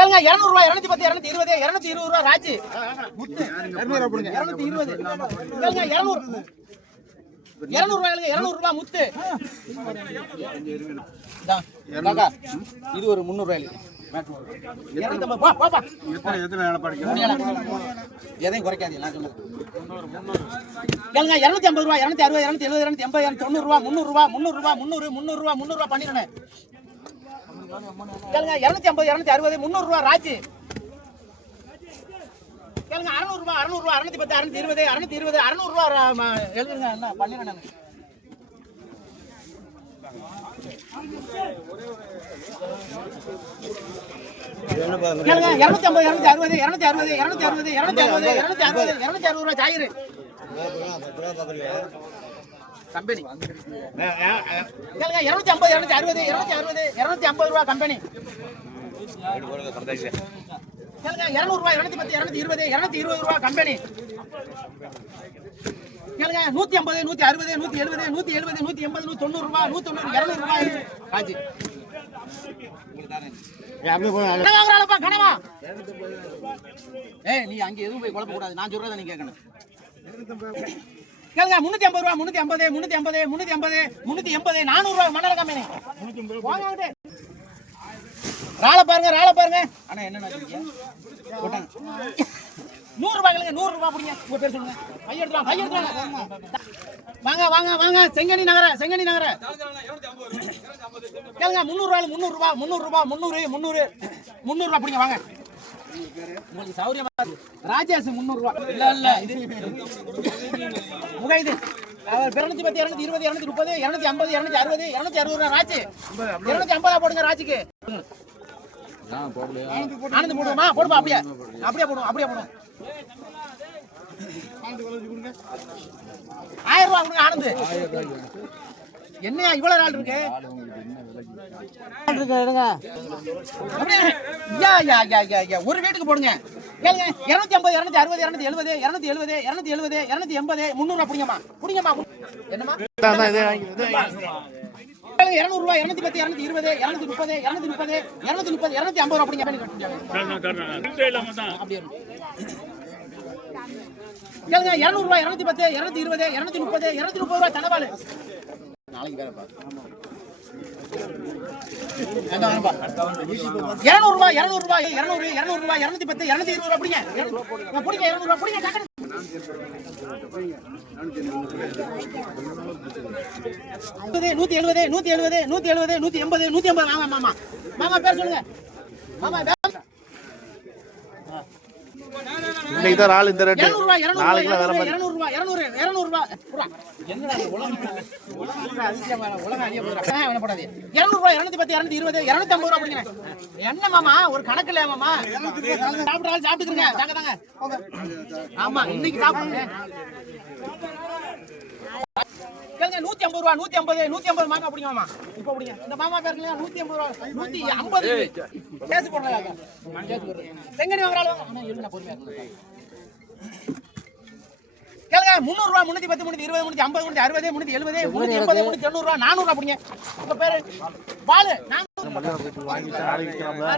கேளுங்க 200 ரூபாய் 210 220 220 ரூபாய் ராஜி முத்து 220 கேளுங்க 200 ரூபாய் 200 ரூபாய் முத்து காக்கா இது ஒரு 300 ரூபாய் எதையும் குறைக்காதீங்க நான் சொல்லுங்க கேளுங்க 250 ரூபாய் 260 270 280 290 ரூபாய் 300 ரூபாய் 300 ரூபாய் 300 ரூபாய் பண்ணிடுறேன் கேளுங்க 250 260 300 ரூபாய் ராஜி கேளுங்க 600 ரூபாய் 610 620 600 ரூபாய் எழுதுங்க என்ன பண்ணிடுறேன் நான் கேளுங்க 250 260 ரூபாய் சாயிரு கம்பெனி கேளுங்க 250 250 ரூபாய் கம்பெனி கேளுங்க 200 ரூபாய் 210 220 ரூபாய் கம்பெனி கேளுங்க 150 160 170 170 180 190 ரூபாய் 190 200 ரூபாய் காஜி கனவா நீ அங்க எதுவும் போய் குழப்ப கூடாது நான் சொல்றத நீ கேட்கணும் கேளுங்க 350 ரூபாய் 380 400 ரூபாய் மணல கம்பெனி ராளை பாருங்க அண்ணா என்ன 100 ரூபாய் கேளுங்க 100 ரூபாய் புடிங்க உங்க பேர் சொல்லுங்க கை எடுத்துறாங்க வாங்க செங்கனி நகர கேளுங்க 300 ரூபாய் 300 ரூபாய் புடிங்க வாங்க உங்களுக்கு சௌரியமா ராஜேஷ் 300 ரூபாய் இல்ல இது முகைது அவர் 210 220 230 250 260 260 ரூபாய் ராஜி 250 போடுங்க ராஜிக்கு ஆனந்த் போடுமா போடுமா அப்படியே போடுவோம் 1000 ரூபாய் கொடுங்க ஆனந்த் என்னையா இவ்வளவு நாள் இருக்கு ஒரு வீட்டுக்கு போடுங்க கேளுங்க 250 260 270 280 300 ரூபாய் புடிங்கம்மா என்னமா 200 ரூபாய் 210 220 230 250 ரூபாய் புடிங்க கேளுங்க 200 ரூபாய் 210 220 230 ரூபாய் தனவாளு நாளைக்கு வேற பா 200 ரூபாய் 210 220 ரூபாய் புடிங்க 200 ரூபாய் புடிங்க 170 180 மாமா பேர் சொல்லுங்க மாமா இன்னைக்கு தான் நாள் இந்த ரேட் 200 ரூபாய் நாளைக்கு வேற மாதிரி 200 ரூபாய் என்னடா உலகம் அதிசயமான உலகம் அழிய போறா என்ன போடாதே 200 ரூபாய் 210 220 250 ரூபாய் அப்படிங்க என்ன மாமா ஒரு கணக்கு இல்ல மாமா சாப்பிட்டுக்கங்க தாங்க ஆமா இன்னைக்கு சாப்பிடுங்க கேளுங்க 150 ரூபாய் 150 மாமா அப்படிங்க மாமா இப்போ அப்படிங்க இந்த மாமா பேருங்க 150 ரூபாய் 150 கேஸ் போடுறாங்க செங்கனி வாங்குறாங்க அண்ணா இருங்க பொறுமையா கேளுங்க 300 ரூபாய் 310 320 350 360 370 380 390 ரூபாய் 400 ரூபாய் அப்படிங்க உங்க பேரு பாலு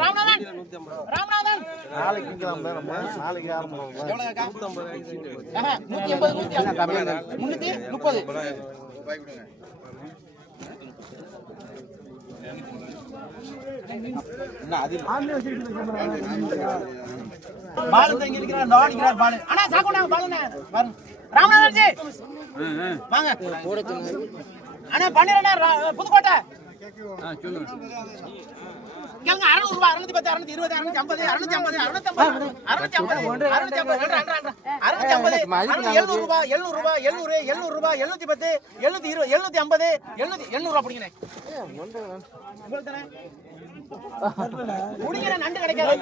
ராமநாதன் நாளைக்கு விக்கலாம் நம்ம நாளைக்கு ஆரம்பம் எவ்வளவுக்கா 150 330 பாலு தங்கி இருக்கிறார் நாடிக்கிறார் பாலு அண்ணா சாக்குண்ணா பாலுண்ணா பாருங்க ராமநாதன் ஜி வாங்க அண்ணா பண்ணிரண்ணா புதுக்கோட்டை கேளுங்க 600 ரூபாய் 610 620 650 700 ரூபாய் 700 ரூபாய் 710 720 750 800 ரூபாய் பிடிங்க குடிக்கிற நண்டு கிடைக்காது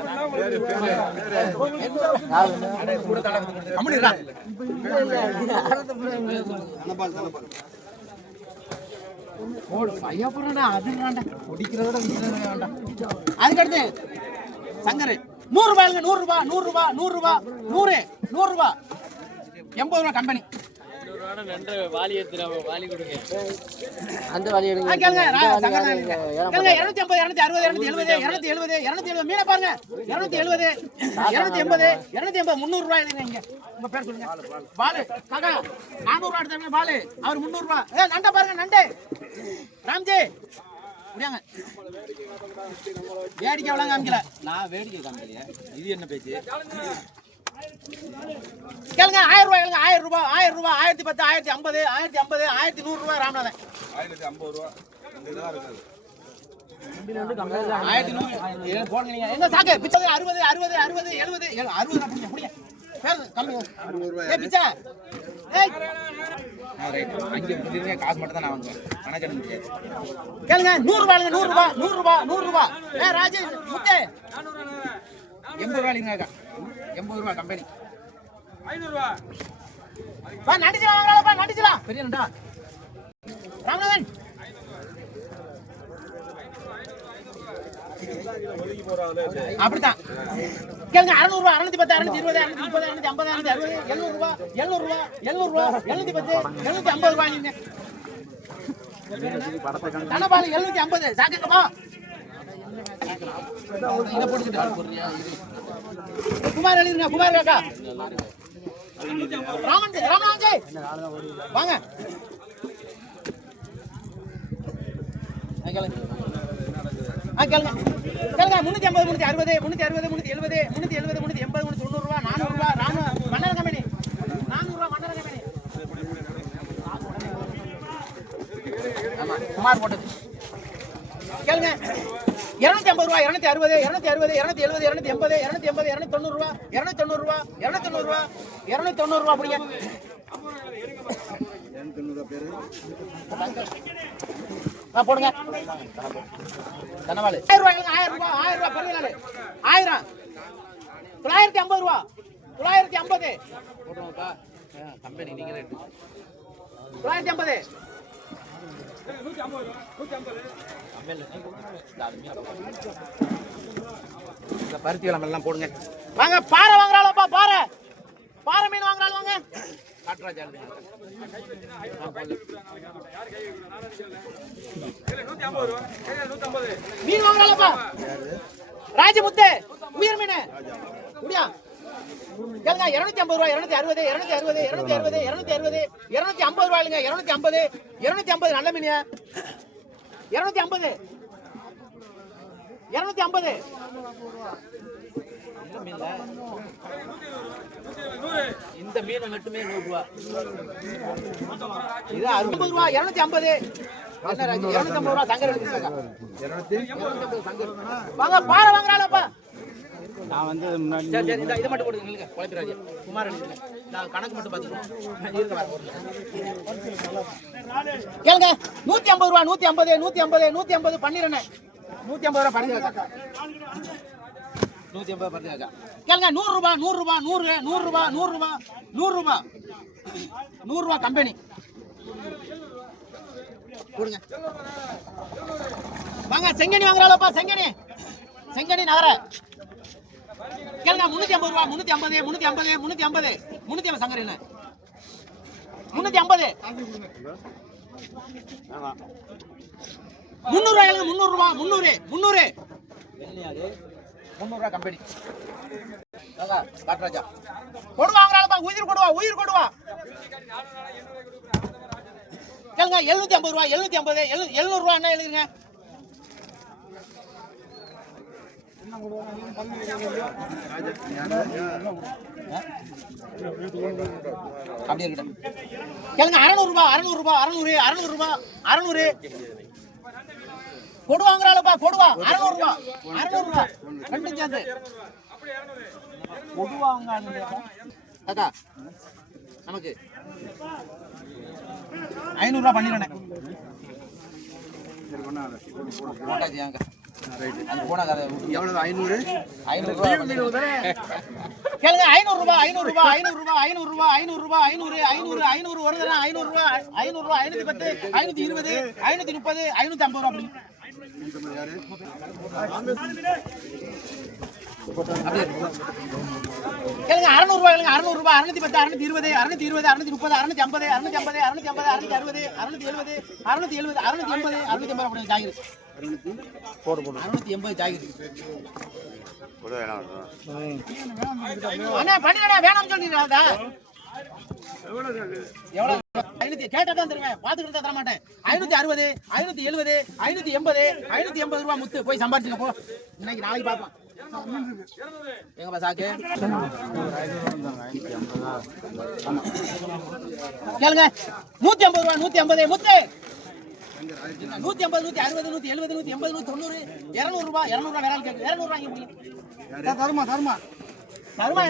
அதுக்கடுத்து சங்கரு 100 ரூபாய்ங்க 100 ரூபாய் 100 ரூபாய் 100 ரூபாய் 100 ரூபாய் 100 ரூபாய் 80 ரூபாய் கம்பெனி அந்த வாலி எடுங்க. கேளுங்க 250 260 270 270 மீனை பாருங்க 270 280 280 300 ரூபாய் எழுதுங்க இங்க உங்க பேர் சொல்லுங்க பாலு காக்கா 400 ரூபாய் எடுத்தாங்க பாலு அவர் 300 ரூபாய் நண்டை பாருங்க நண்டை ராம்ஜி முடியாங்க வேடிக்கை எவ்வளவு காமிக்கல நான் வேடிக்கை காமிக்கலையே இது என்ன பேச்சு கேளுங்க 1000 ரூபாய் கேளுங்க 1000 ரூபாய் 1010 1050 1050 1100 ரூபாய் ராமநாதன் 1050 ரூபா இந்த இதெல்லாம் இருக்குது 1100 போடுங்க நீங்க என்ன சாக்கு பிச்சை 60 60 60 70 60 அப்படிங்க புடிங்க பேர் கம்மி 60 ரூபாய் ஏய் பிச்சை ஏய் ரைட் அங்கே புதிய காசு மட்டும் தான் நான் வாங்குவேன் கணக்கு முடியாது கேளுங்க 100 ரூபாய் 100 ரூபாய் 100 ரூபாய் ஏய் ராஜி முத்தே 80 ரூபாய் இல்லைங்க 80 ரூபாய் கம்பெனி 500 ரூபா பா நடிச்சலாம் வாங்கலாம்ப்பா நடிச்சலாம் பெரிய நண்டா ராமநாதன் அப்படிதான் கேளுங்க 600 ரூபாய் 610 620 630 650 660 700 ரூபாய் 700 ரூபாய் 710 750 ரூபாய் நீங்க தனபால 750 சாக்குங்கப்பா இத போட்டுக்கிட்டு குமார் எழுதுங்க குமார் காக்கா ராமநாதன் வாங்க கேளுங்க 350 360 370 380 380 380 380 ரூபாய் 400 ரூபாய் ராம மன்னர் கம்பெனி 400 ரூபாய் மன்னர் கம்பெனி ஆமா குமார் போட்டது கேளுங்க 250 ரூபாய் 260 270 280 290 ரூபாய் 290 ரூபாய் 290 ரூபாய் 290 ரூபாய் அப்படிங்க போடுங்க தனவாளு 1000 ரூபாய் பெருவினாலே 1000 950 ரூபாய் 950 போடுவோம்ப்பா கம்பெனி நீங்க ரேட் 950 இந்த பருத்தி கிழமை எல்லாம் போடுங்க வாங்க பாறை வாங்குறாளப்பா பாறை மீன் வாங்குறாள் வாங்க காட்டுராஜா மீன் வாங்குறாளப்பா ராஜமுத்து உயிர் மீன் முடியா கேளுங்க 250 ரூபாய் 260 260 260 260 250 ரூபாய்ங்க 250 250 நல்ல மீன் 250 250 இந்த மீன் மட்டுமே 100 ரூபாய் இது 60 ரூபாய் 250 என்ன ராஜி 250 ரூபாய் சங்கர் எடுத்துங்க வாங்க பாறை வாங்குறாளப்பா நான் வந்து முன்னாடி சரி இந்த இத மட்டும் போடுங்க நில்லுங்க குழப்பிராஜ் குமார் எழுதுங்க நான் கணக்கு மட்டும் பாத்துக்கிறேன் இருங்க வர கேளுங்க 150 ரூபாய் 150 150 150 பண்ணிரனே 150 ரூபாய் பண்ணுங்க 150 பருத்தி காக்கா கேளுங்க 100 ரூபாய் 100 ரூபாய் 100 ரூபாய் 100 ரூபாய் 100 ரூபாய் 100 ரூபாய் கம்பெனி போடுங்க வாங்க செங்கனி வாங்குறாளப்பா செங்கனி நகர கேளுங்க 350 ரூபாய் 350 350 350 350 சங்கர் என்ன 350 300 ரூபாய் கேளுங்க 300 ரூபாய் 300 ரூபாய் கம்பெனி காட்டுராஜா கொடு வாங்குறாளப்பா உயிர் கொடுவா கேளுங்க 750 ரூபாய் 750 700 ரூபாய் என்ன எழுதுங்க அப்படியே இருக்கட்டும் கேளுங்க 600 ரூபாய் 600 கொடு வாங்குறாளப்பா கொடுவா 600 ரூபாய் ரெண்டும் சேர்ந்து கொடு வாங்காது காக்கா நமக்கு 500 ரூபாய் பண்ணிடுறேன் போட்டாச்சு அங்க அது போனா கதை எவ்வளவு 500 500 கேளுங்க 500 ரூபாய் ஒரு தடவை 500 ரூபாய் 510 520 530 550 ரூபாய் அப்படி அப்படியே கேளுங்க 600 ரூபாய் கேளுங்க 600 ரூபாய் 610 620 620 630 650 650 650 650 670 670 680 அப்படி ஜாகிர் போடு போடு 680 ஜாகிர் அண்ணா பண்ணிடா வேணாம்னு சொல்லிடுறாடா எவ்வளவு 500 கேட்டா தான் தருவேன் பாத்துக்கிட்டு தர மாட்டேன் 560 570 580 580 ரூபாய் முத்து போய் சம்பாதிச்சுங்க போ இன்னைக்கு நாளைக்கு பார்க்கலாம் எங்க பாசாக்கு கேளுங்க 150 ரூபாய் 150 முத்து 150 160 170 180 190 200 ரூபாய் 200 ரூபாய் வேற கேக்கு 200 ரூபாய் தருமா